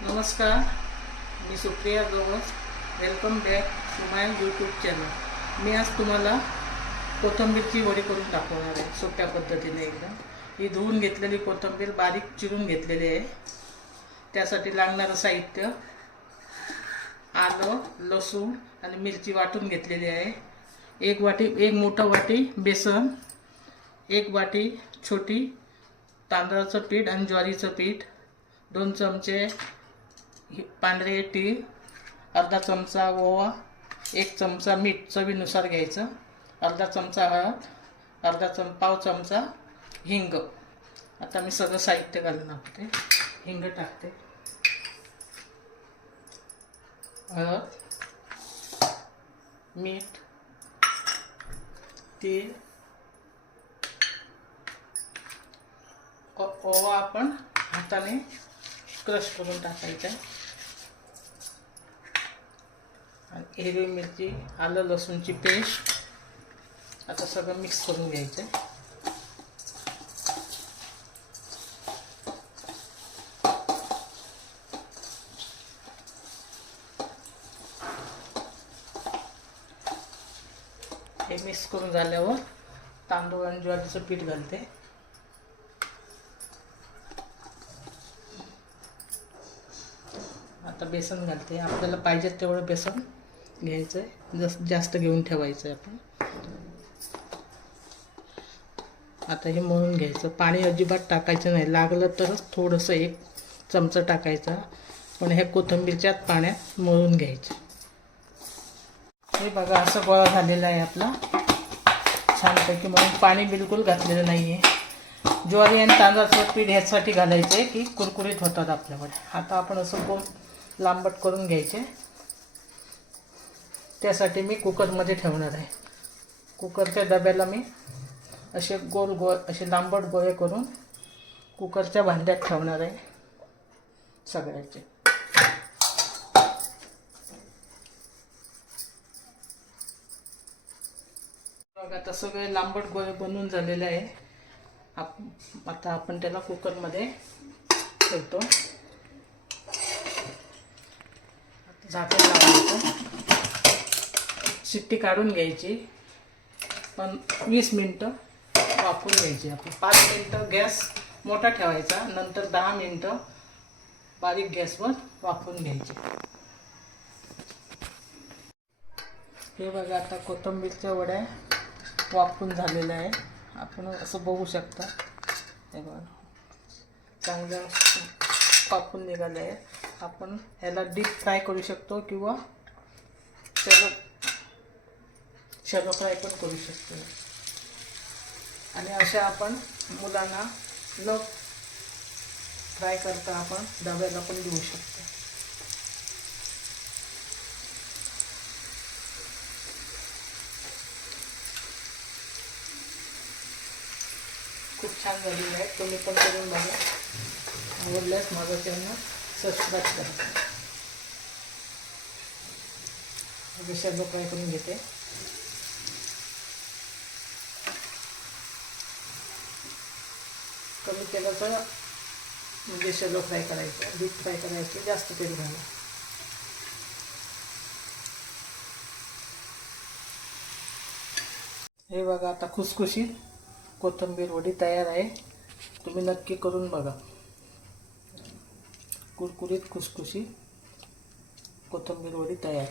नमस्कार, मी Supriya Gawas. Welcome back to my YouTube channel. मी आज तुम्हाला कोथिंबीरची वडी करून दाखवणार आहे सोप्या पद्धतीने एकदम. ही धुवून घेतलेली कोथिंबीर बारीक चिरून घेतलेली आहे. त्यासाठी लागणारं साहित्य आलं, लसूण आणि मिरची वाटून घेतलेली आहे. एक मोठं वाटी बेसन, एक वाटी छोटी तांदळाचं पीठ आणि ज्वारीचं पीठ, 2 चमचे पांढरे तीळ, अर्धा चमचा ओवा, 1 चमचा मीठ चवीनुसार घ्यायचं, अर्धा चमचा हळद, पाव चमचा हिंग. आता मी सगळं साहित्य घालून टाकते. हिंग टाकते, हळद, मीठ, तीळ, ओवा आपण हाताने क्रश करून टाकायचा. आणि हिरवी मिरची, आलं लसूणची पेस्ट. आता सगळं मिक्स करून घ्यायचं. हे मिक्स करून झाल्यावर तांदूळ आणि ज्वारीचं पीठ घालते. आता बेसन घालते. आपल्याला पाहिजे तेवढं बेसन घ्यायचं आहे, जास्त घेऊन ठेवायचं आहे आपण. आता हे मळून घ्यायचं. पाणी अजिबात टाकायचं नाही, लागलं तरच थोडंसं 1 चमचा टाकायचा. पण हे कोथिंबीरच्याच पाण्यात मळून घ्यायचं. हे बघा, असं गोळा झालेला आहे आपला छानपैकी. म्हणून पाणी बिलकुल घातलेलं नाही आहे. ज्वारी आणि तांदळाचं पीठ ह्यासाठी घालायचं आहे की कुरकुरीत होतात आपल्याकडे. आता आपण असं गोल लांबट करून घ्यायचे. त्यासाठी मी कुकरमध्ये ठेवणार आहे. कुकरच्या डब्याला मी असे गोल असे लांबट गोळे करून कुकरच्या भांड्यात ठेवणार आहे सगळ्याचे. बघा, आता सगळे लांबट गोळे बनवून झालेले आहे. आता आपण त्याला कुकरमध्ये ठेवतो. झाकण लावायचं, शिट्टी काढून घ्यायची. पण 20 मिनटं वाफवून घ्यायची. आपण 5 मिनटं गॅस मोठा ठेवायचा, नंतर 10 मिनटं बारीक गॅसवर वाफवून घ्यायची. हे बघा, आता कोथिंबीरच्या वड्या वाफवून झालेल्या आहे. आपण असं बघू शकता. हे बघा, चांगलं वाफवून निघाले आहे. आपण ह्याला डीप फ्राय करू शकतो किंवा शॅलो फ्राय पण करू शकतो. आणि अशा आपण मुलांना न फ्राय करता आपण डब्याला पण देऊ शकतो. खूप छान झालेली आहे. तुम्ही पण करून बघा. आवडल्यास माझं चॅनल सबस्क्राईब करा. शॅलो फ्राय करून घेते. कमी तेलाचं म्हणजे शॅलो फ्राय करायचं. डीप फ्राय करायचं, जास्त तेल घाला. हे बघा, आता खुसखुशीत कोथिंबीर वडी तयार आहे. तुम्ही नक्की करून बघा. कुरकुरीत खुसखुशीत कोथिंबीर वडी तयार.